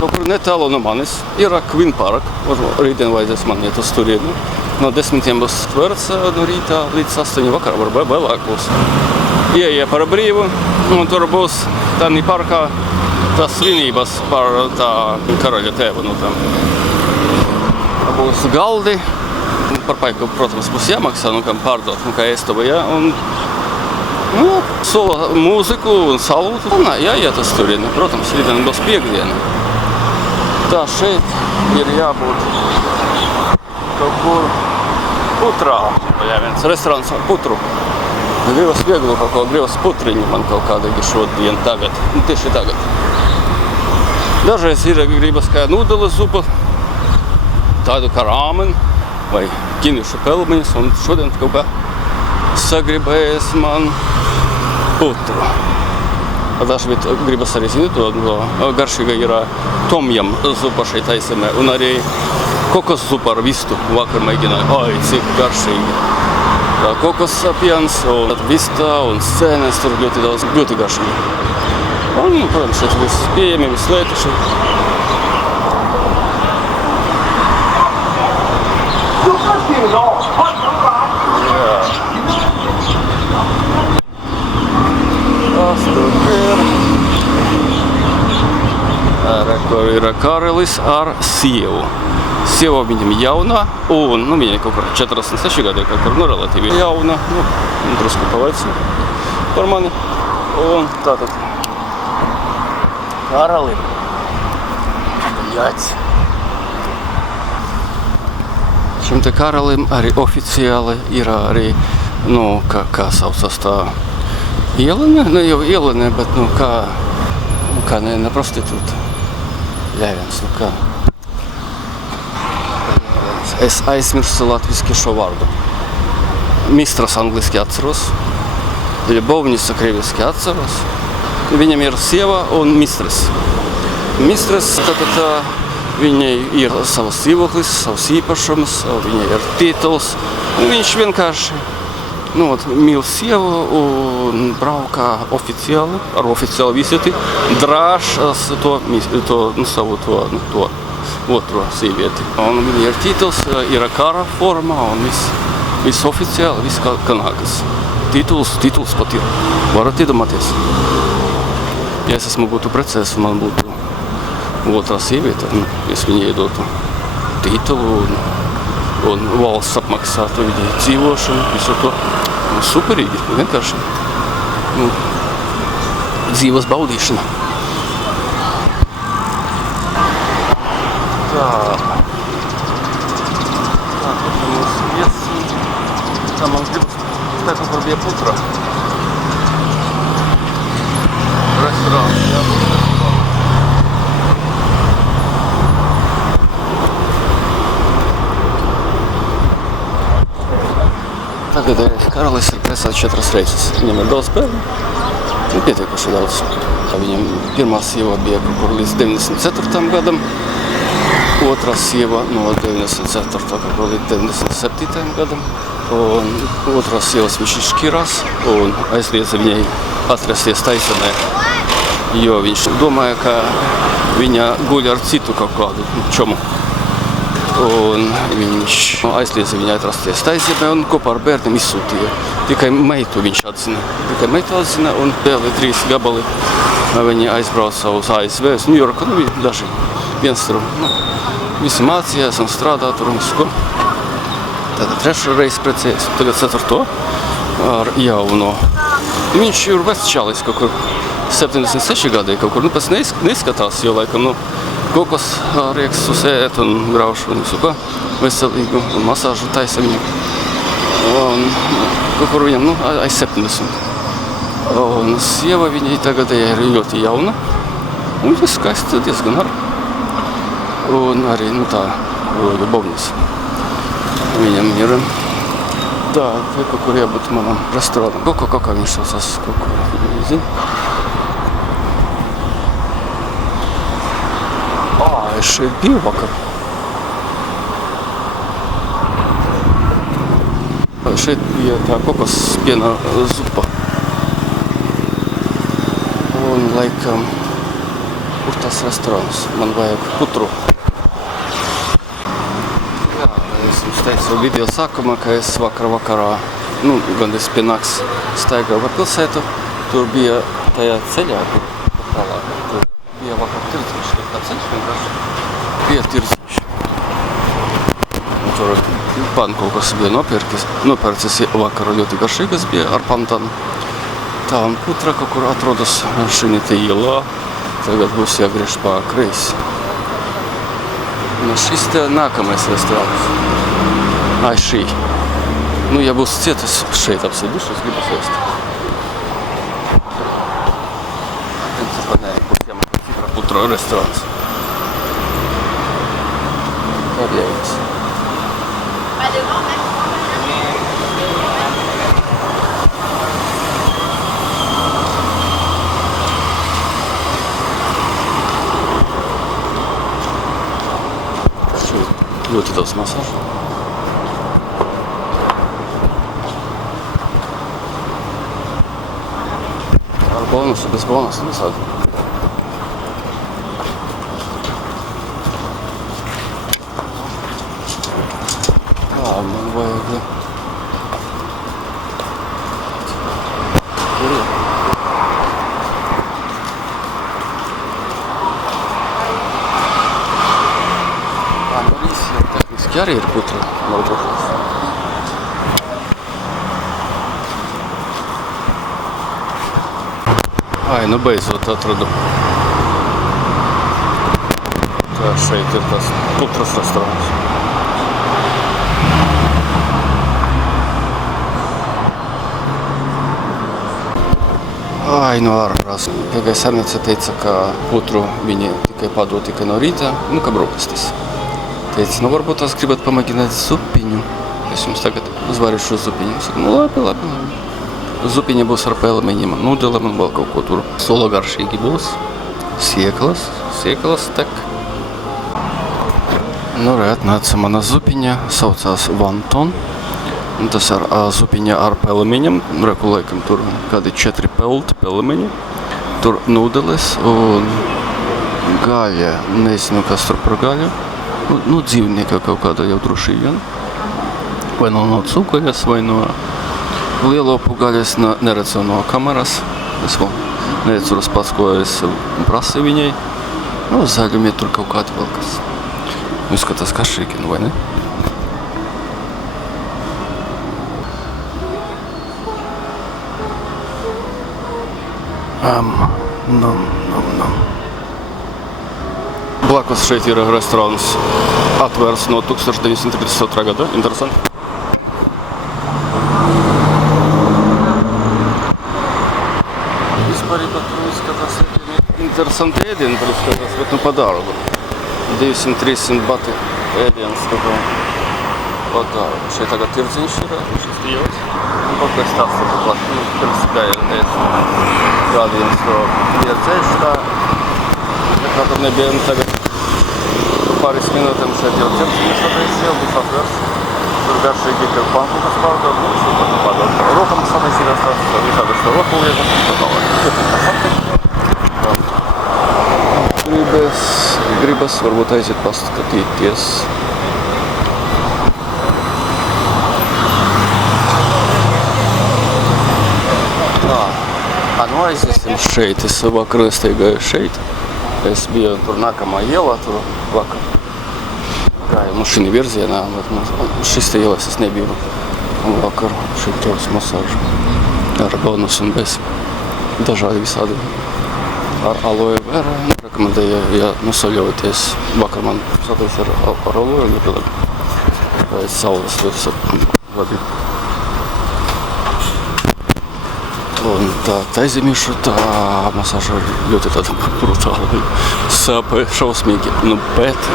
Kaut kur netālu no manis ir Queen Park. Rītdien vajadzēs man iet uz turieni. No 10 būs tverts no rītā līdz 8 vakarā, varbūt vēlāk būs. Ieeja par brīvu, un tur būs tādā parkā tas svinības par tā karaļa tēvu. Būs galdi, par paiku, protams, būs jāmaksā, kam pārdot, kā ēstuva, jā. Un sola mūziku un salūtu. Jāiet uz turieni, protams, rītdien būs piekdiena. Tā šeit ir jābūt kaut kur putrā. Jā, viens restorāns ar putru. Gribas vieglu kaut ko, gribas putriņu man kaut kādīgi šodien tagad. Tieši tagad. Dažreiz ir gribas kā nūdeles zupa, tādu kā rāmeni vai ķinišu pelmeņas, un šodien kaut kā sagribējies man putru. Dažkārt gribas arī zināt, garšīga ir tomjam zupa šeit Taizemē, un arī kokos zupa ar vistu. Vakar mēģināju, cik garšīgi. Kokos piens, un vista un sēnes, tur ļoti daudz, ļoti garšīgi. Un, protams, šeit viss pieejami, viss lietaši. Jā. Tas tur ir. Kur ir karalis ar sievu. Sieva viņam jauna, un viņai kaut kur 46 gadi, kaut kur relatīvi jauna. Drusku pavaicu par mani. Un tātad karalim. Jāc. Šim te karalim arī oficiāli ir arī, kā saucas tā ielene, ne jau ielene, bet, kā ne prostitūta. Ļēviens, kā. Es aizmirsu latviski šo vārdu. Mistras angliski atceros, Ļubovnica krieviski atceros. Viņam ir sieva un mistres. Mistres, tātad viņai ir savs dzīvoklis, savs īpašums, viņai ir tituls. Viņš vienkārši Nu, mīl sievu un brauka oficiāli, ar oficiālu visiti, drāšas to savu to otro sievieti. Un viņa ir tituls, ir kara formā un viss oficiāli, viss kā nākas. Tituls pat ir. Varat iedomāties. Ja es būtu precēs un man būtu otrā sieviete, es viņai iedotu titulu un valsts apmaksātu viņai dzīvošanu, visu to. Superīgi, vienkārši. Dzīves baudīšana. Tā. Tā, tur mums viesis. Tā man gribas, tā kaut kur bija putra. Restorāns, jā. Tagadējais karalis ir presēts 4 reizes. Viņam ir daudz bērnu. Pietiekuši daudz. Viņam pirmā sieva bija kaut kur līdz 94. gadam. Otrā sieva no 94. kaut kur līdz 97. gadam. Un otrā sievas viņš izšķirās un aizliedza viņai atrasties Taisanē. Jo viņš domāja, ka viņa guļ ar citu kaut kādu čomu. Un viņš aizliedza viņai atrasties Taizemē un kopā ar bērniem izsūtīja. Tikai meitu viņš atzina. Un vēl 3 gabali viņi aizbrauca uz ASV, uz Ņujorku. Daži viens tur visi mācījās un strādā tur un visu ko. Tātad 3. reizi precējies, tagad 4. ar jauno. Viņš ir vecs čalis kaut kur 76 gadi kaut kur. Pēc neizskatās, jo laikam kokos rieks uz ēt un graušu un visu ko veselīgu un masāžu taisa viņam. Un kaut kur viņam aiz 70. Un sieva viņai tagad ir ļoti jauna un ir skaisti diezgan ar. Un arī tā Bognis. Viņam ir tā, kaut kur jābūt manam restorānam. Kaut kā viņš saucās, kaut ko, zini. Es šeit biju vakar. Šeit bija tā kokos piena zupa. Un laikam, kur tas restorāns? Man vajag putru. Jā, es jums teicu video sākumā, ka es vakarā, gandrīz pie nakts staigāju pa pilsētu. Tur bija tajā ceļā, kur tālāk. Tur bija vakar tirdziņš, tur kā ceļš vienkārši. Bija tirdziņš. Un tur pankūkas bija nopērcis vakaru ļoti garšīgas bija ar pantanu. Tā un putra kaut kur atrodas šī ielā. Tagad būs jāgriež pa kreisi. Šis te nākamais restorāns. Šī. Ja būs cietas šeit apsēduši, es gribu sēst. Putra restorāns. Atļaujams. Ļoti daudz masāžu. Ar bonusu, bez bonusu visādi. Man vajag kur ir? Tehniski arī ir putra. Beidzot atradu. Tā šeit ir tas putras restorāns. Ārprās. Tikai sarniece teica, ka putru viņi tikai padod tikai no rīta, kā brokastis. Teica, varbūt tās gribat pamēģināt zupiņu. Es jums tagad uzvarīšu zupiņu. Saku, labi. Zupiņa būs ar pelmeņiem, nudelēm un vēl kaut ko tur. Solo garšīgi būs. Siekalas tek. Atnāca mana zupiņa, saucās Vanton. Tas zupiņa ar pelemeņiem, regulējam tur kādi 4 pelemeni, tur nūdeles un gaļa, nezinu, kas tur par gaļu, nu dzīvnieka kaut kāda jau droši vien, vai no cūkaļas, vai no lielopu gaļas, neredzu no kameras, es vēl neatceros pats, ko es prasīju viņai, nu zaļumi tur kaut kādi vēl kas, izskatās kašīgi, nu vai ne? Blakus šeit ir restorāns atvērts no 1932. gada. Interesanti. Vispārībā tur izskatās interesanti ēdieni, tur izskatās, bet nu pa dārgu. 200-300 bati ēdienas pa dārgu. Šeit tagad tirdziņš ir, šis tījauts. Kaut kas tāds ir klāt, pirms gāja rādījums, ko bija ceļš tā. Kā tur nebija, tagad pāris minūtēm šeit jau tirdziņš atveicīja, būs atvērts. Tur garšīgi ir pankūkas pārdod, un super pārdod. Rokams atveicījās tās, visādas to roku lietas. Gribas varbūt aiziet paskatīties. Nu aiziesim šeit, es vakar nestaigāju šeit. Es biju tur nākamā ielā, tur vakar gāju mašīnu virzienā, bet šis te ielas es nebiju. Un vakar šeit tos masāžu ar bonus un bez dažādi visādi. Ar aloe vera rekomendēju, ja nosaļoties. Vakar man sāties ar aloe vera, pēc saules ļoti labi. Un tā aizemiešu, tā masāža ļoti tāda brutāli, sāpē šausmīgi, nu, bet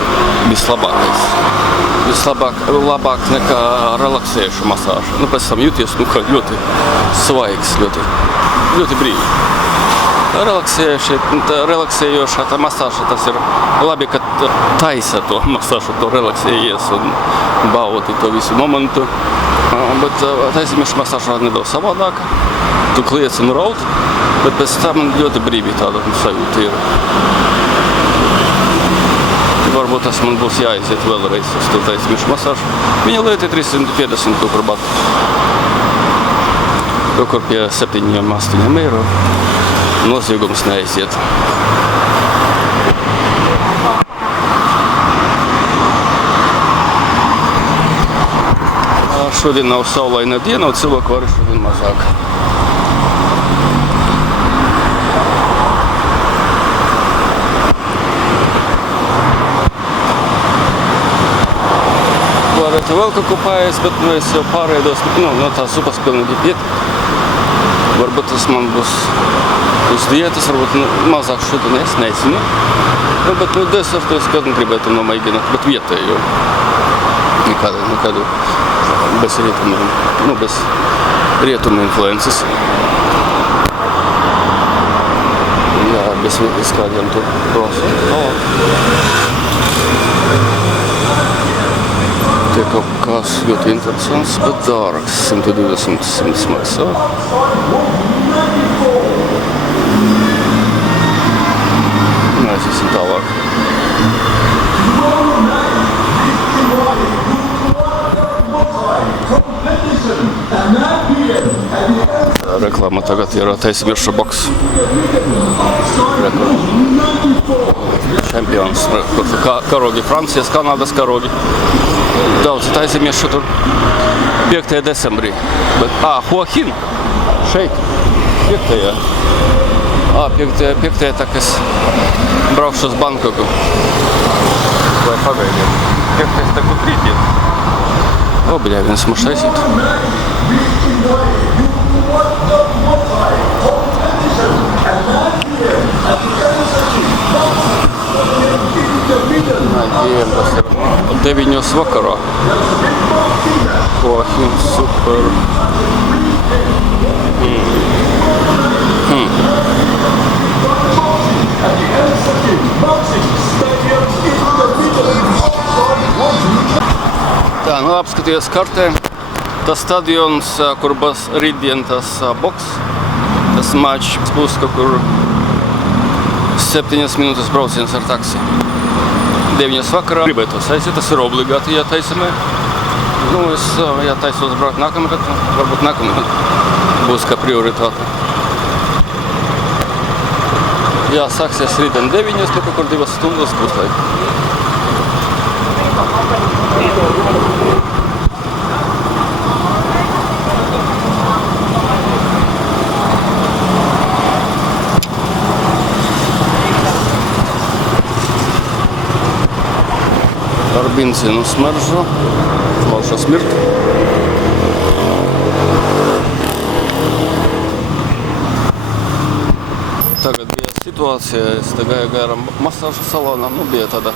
vislabākais. Labāk nekā relaksējuša masāža. Nu, pēc tam jūties, nu, kā ļoti svaigs, ļoti brīvi. Relaksējošā tā masāža, tas ir labi, ka taisa to masāžu, to relaksējies un baudi to visu momentu. Bet aizemiešu masāža nedaudz savādāka. Tu kliec un raud, bet pēc tam ļoti brīvi tāda sajūta ir. Varbūt tas man būs jāiziet vēlreiz uz to aizemiešu masāžu. Viņa lieta ir 350 kaut kur bat. Kaut kur pie 7-8 eiro. Noziegums neaiziet. Šodien nav saulaina diena, un cilvēku var šodien mazāk. Varētu vēl kaut ko paēst, bet nu, es jau pārēdos no tās zupas pilnīgi pietiek. Varbūt tas man būs uz dietas, varbūt mazāk šodien es nezinu. Bet desertu es kādu gribētu nomaigināt, bet vietēju. Nekādu bez rietumu influences. Jā, bez kādiem tur prosu. Tie kaut kas ļoti interesants, bet dārgs. 120 maksā. Aiziesim tālāk. Reklāma tagad ir aizmiršu boks. Čempions. Karogi, Francijas, Kanādas karogi. Daudz aizmiršu tur 5. decembrī. Bet, Huahin, šeit, 5. 5. tā, kas braukšu uz Bankoku. Vai pagaidiet. 5. tā, kur rītdien. O, bļā, viens mūs taisīt. Tas ir 9 vakarā. Huahin, super. Tā, apskatījos kartē. Tas stadions, kur būs rītdien tas boks, tas mačs būs kaut kur 7 minūtes brauciens ar taksi. 9 vakarā gribētu aizīt, tas ir obligāti jātaisam. Nu, es jātaisos braukt nākamgad, varbūt nākamgad būs kā prioritāte. Jā, sāksies rītdien 9, bet kaut kur 2 stundas būs laika. Ar benzīnu smaržu, smalša smirt. Tagad bija situācija, es te gāju garam masāžu salonā, nu bija tāda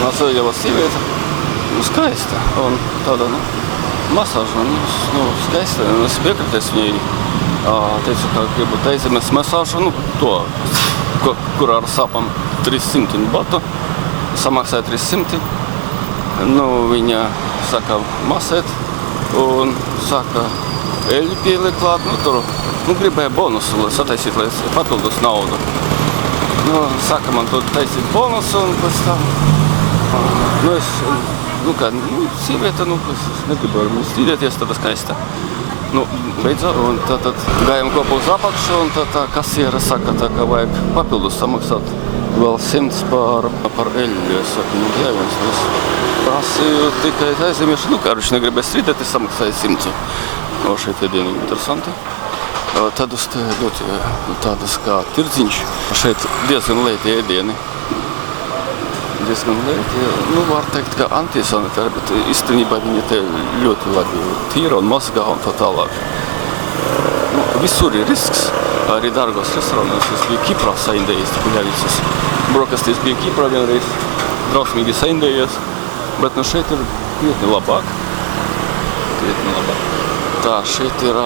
Mazojava sieviete, nu skaista, un tāda, nu, masāža, nu, skaista, un es piekritēs viņai, teicu, ka gribu teizamies masāžu, nu, to, kur ar sapam 300 batu, samaksāja 300. Nu, viņa saka masēt un saka eļu pielikt klāt, nu, tur, nu, gribēja bonusu, lai sataisīt, lai papildus naudu. Nu, saka man tur taisīt bonusu un pēc tam, nu, es, nu, kā, nu, sieviete, nu, es negribu ar viņu strīdēties, tāda skaista. Nu, beidzot, un tad gājām kopā uz apakšu, un tad tā kasiere saka, tā, ka vajag papildus samaksāt vēl 100 par eļu. Es saku, nu, jā, es prasīju tikai aizemiešu, nu, kā viņš negribēja strīdēt, es samaksāju 100. O, šeit ir dienu interesanti. Tad uz te ļoti tādas kā tirdziņš. Šeit diezgan lēti ēdieni. Diezgan lēti, nu, var teikt, ka antisanitāri, bet īstenībā viņi te ļoti labi tīra un mazgā un tā tālāk. Nu, visur ir risks. Arī dārgos restorānos. Es biju Kiprā saindējies, Kuļavicas. Brokastīs biju Kiprā vienreiz, drausmīgi saindējies. Bet nu šeit ir krietni labāk. Tā, šeit ir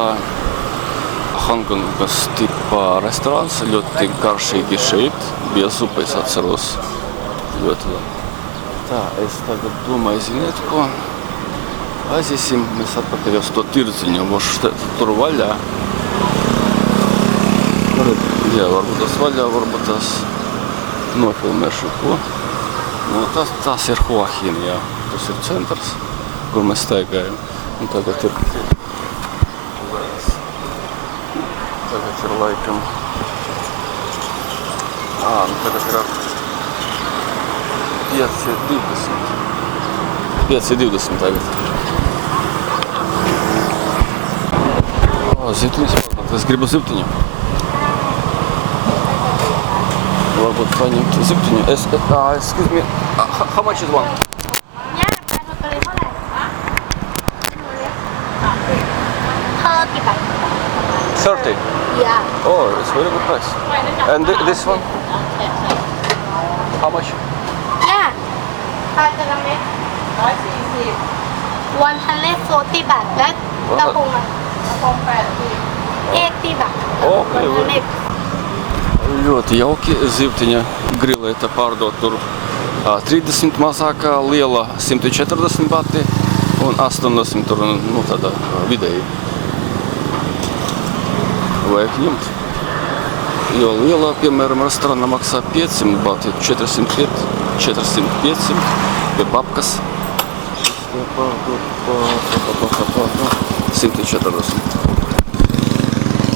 Hongkongas tipa restorāns, ļoti garšīgi šeit. Bija zupa, es atceros. Ļoti labi. Tā, es tagad domāju, ziniet ko? Aiziesim, mēs atpakaļ uz to tirdziņu, tur vaļā. Jā, varbūt tas vaļā, varbūt tas nofilmēšu ko. Nu, tas ir Hua Hin, jā. Tas ir centrs, kur mēs staigājam. Un tagad ir laikam. Nu tagad ir 5:20 tagad. Zivtiņas pārnāt, es gribu zivtiņu. Varbūt paņemt zivtiņu. Excuse me, how much is one? $30. Yeah. Oh, it's very good price. And this one? How much? Yeah. 140 baht.และกระพงอ่ะ80 baht. Okay, ļoti jauki. Zivtiņa grilēta pārdot tur 30 mazākā, liela 140 bati un 80 tur, nu, tādā vidēji. Vajag ņemt. Jo lielā, piemēram, restorāna maksā 500 bati, 400, 500 pie papkas. 140.